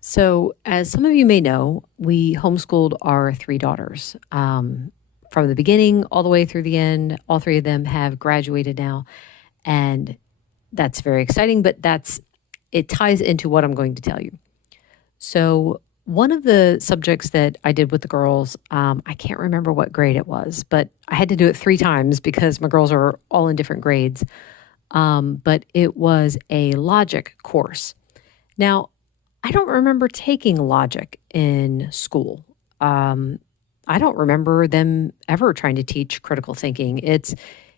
So, as some of you may know, we homeschooled our three daughters from the beginning all the way through the end. All three of them have graduated now, and that's very exciting. But it ties into what I'm going to tell you. So, one of the subjects that I did with the girls, I can't remember what grade it was, but I had to do it three times because my girls are all in different grades. But it was a logic course. Now, I don't remember taking logic in school. Um, I don't remember them ever trying to teach critical thinking. It's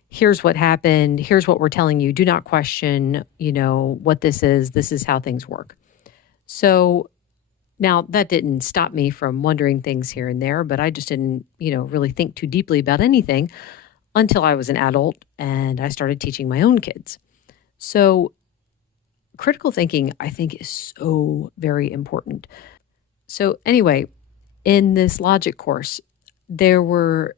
here's what happened, here's what we're telling you. Do not question, what this is. This is how things work. So now that didn't stop me from wondering things here and there, but I just didn't, really think too deeply about anything until I was an adult and I started teaching my own kids. So critical thinking, I think, is so very important. So, anyway, in this logic course, there were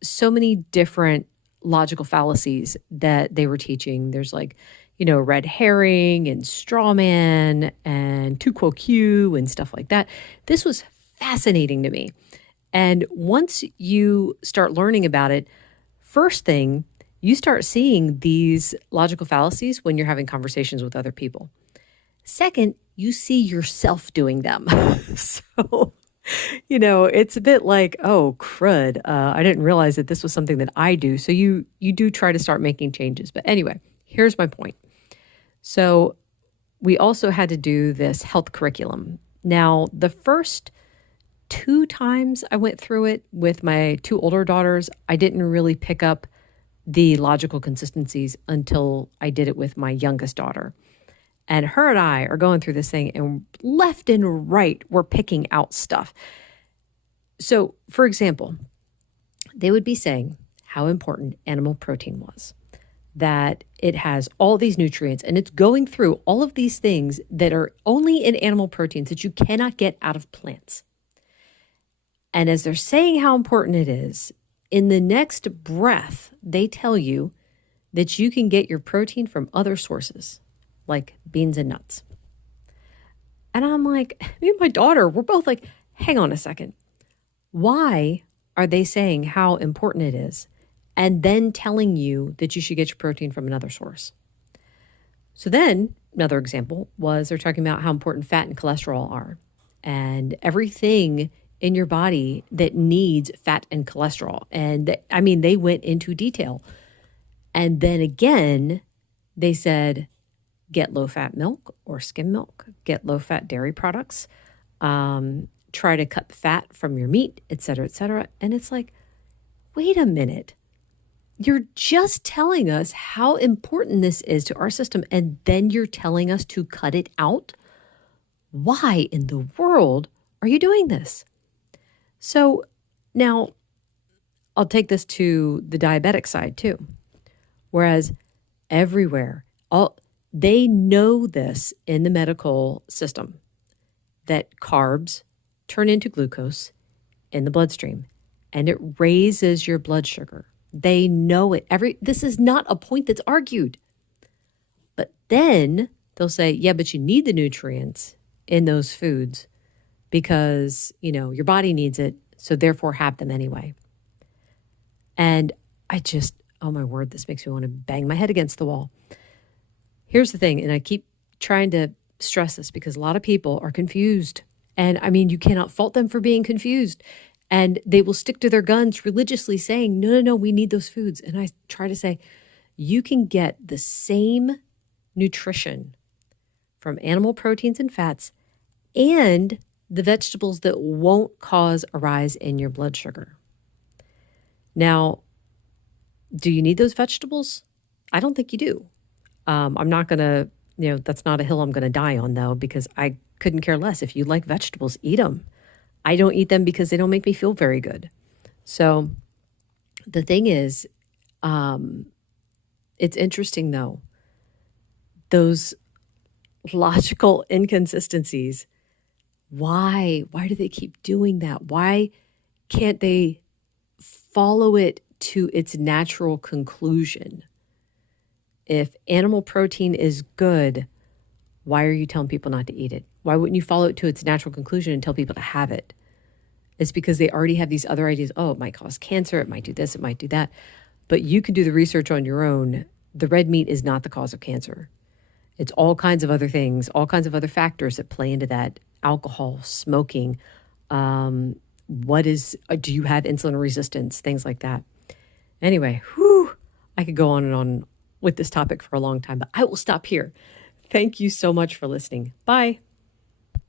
so many different logical fallacies that they were teaching. There's like, red herring and straw man and tu quo q and stuff like that. This was fascinating to me. And once you start learning about it, first thing, you start seeing these logical fallacies when you're having conversations with other people. Second, you see yourself doing them. So, it's a bit like, oh, crud. I didn't realize that this was something that I do. So you do try to start making changes. But anyway, here's my point. So we also had to do this health curriculum. Now, the first two times I went through it with my two older daughters, I didn't really pick up the logical consistencies until I did it with my youngest daughter. And her and I are going through this thing, and left and right, we're picking out stuff. So, for example, they would be saying how important animal protein was, that it has all these nutrients, and it's going through all of these things that are only in animal proteins that you cannot get out of plants. And as they're saying how important it is, in the next breath, they tell you that you can get your protein from other sources, like beans and nuts. And I'm like, me and my daughter, we're both like, hang on a second. Why are they saying how important it is and then telling you that you should get your protein from another source? So then another example was they're talking about how important fat and cholesterol are and everything in your body that needs fat and cholesterol. And they went into detail. And then again, they said, get low-fat milk or skim milk, get low-fat dairy products, try to cut fat from your meat, et cetera, et cetera. And it's like, wait a minute. You're just telling us how important this is to our system, and then you're telling us to cut it out? Why in the world are you doing this? So now I'll take this to the diabetic side too. Whereas everywhere, they know this in the medical system, that carbs turn into glucose in the bloodstream and it raises your blood sugar. They know it. This is not a point that's argued. But then they'll say, yeah, but you need the nutrients in those foods because, your body needs it. So therefore have them anyway. And oh my word, this makes me want to bang my head against the wall. Here's the thing, and I keep trying to stress this because a lot of people are confused. And you cannot fault them for being confused. And they will stick to their guns religiously saying, no, we need those foods. And I try to say, you can get the same nutrition from animal proteins and fats and the vegetables that won't cause a rise in your blood sugar. Now, do you need those vegetables? I don't think you do. I'm not going to, that's not a hill I'm going to die on, though, because I couldn't care less. If you like vegetables, eat them. I don't eat them because they don't make me feel very good. So the thing is, it's interesting, though, those logical inconsistencies. Why do they keep doing that? Why can't they follow it to its natural conclusion? If animal protein is good, Why are you telling people not to eat it? Why wouldn't you follow it to its natural conclusion and tell people to have it? It's because they already have these other ideas. Oh, it might cause cancer. It might do this. It might do that. But you can do the research on your own. The red meat is not the cause of cancer. It's all kinds of other things, all kinds of other factors that play into that. Alcohol, smoking, do you have insulin resistance, things like that. Anyway, I could go on and on with this topic for a long time, but I will stop here. Thank you so much for listening. Bye.